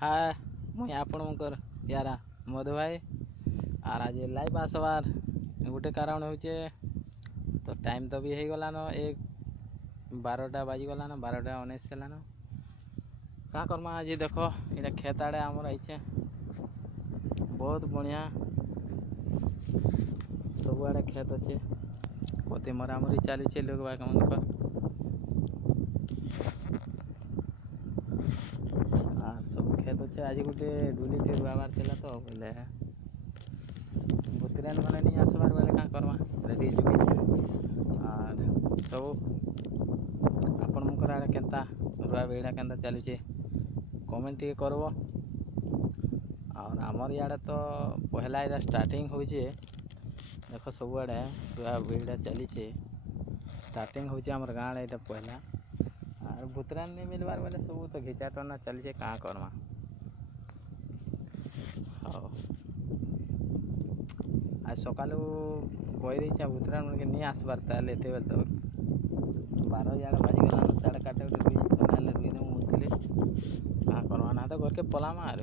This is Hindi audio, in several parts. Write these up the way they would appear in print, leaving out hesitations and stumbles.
हाय मुई आपणकर यारा मधु भाई आर आज लाइव आसबार गोटे कारण हो तो टाइम तो भी हो गलान एक 12टा बाजिगलान 12टा 19 हेलान क्या करमा आज देख ये खेत आड़े आमर आईचे बहुत बढ़िया सबुआड़े खेत अच्छे कति मरामरी चलुचे लोग बाग मनकर सब खेत अच्छे आज गोटे डुलीटे रुआबार थिला तो बोले भूतरान मैंने नहीं आसबार बोले क्या करमा रेडी जुगे आर सब आपण मुकर आड़े केनता रुआ बेड़ा केनता चलुचे कमेंट टे करब और आमर इे तो पहला यहाँ स्टार्टिंग हो देख सबुआड़े रुआ बेड़ा चली स्टार्टिंग हो गाँव यहाँ पहला और भूतरान नहीं मिलवार बोले सब तो घिचा टना चली क्या करमा हाँ आज सका कही भूतरान मन के नहीं आसबार ताल एत बेल तक 12 बाजिगला साढ़े काटे गोटे रुई रुई देव बोलते क्या करवा ना तो घर के पलामा आर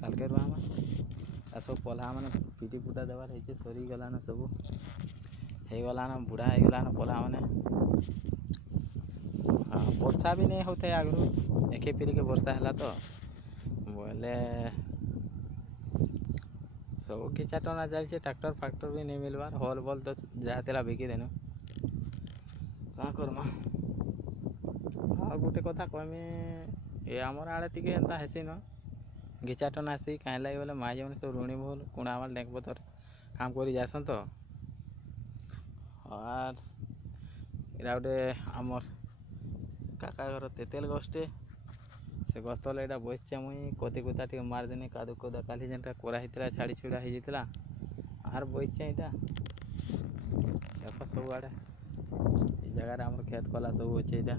काल के रुआमा आ सब पल्हा मैंने पिटी पुटा देवार है सरी गलान सब हो गलान बुढ़ा हो गलान पल्हा मैंने हाँ वर्षा भी नहीं होते आगु एके फिर के वर्षा है तो बोले सब घिचा टना चलছে ट्रैक्टर फैक्टर भी नहीं मिलवार हल बल तो जहाँ बिकी देनु क्या करमा हाँ गोटे कथा कहमी ये आमर आड़े टी एंता हेसी न घिचा टना हेसी कहीं लगे बोले माई मैंने सब रुणी भूल कुणा माल डेक पतर काम कर जासन तो और इरा गोटे आमर काका घर तेतेल गछटे से गछ तले यहाँ बसचे मुई कति कुता टे मारदेनी कादु कदा काली जेनटा कराइला छाड़ी छुड़ा हो जाता आर बसचे यहाँ देख सब आड़े जगार आम खेत कला सब अच्छे यहाँ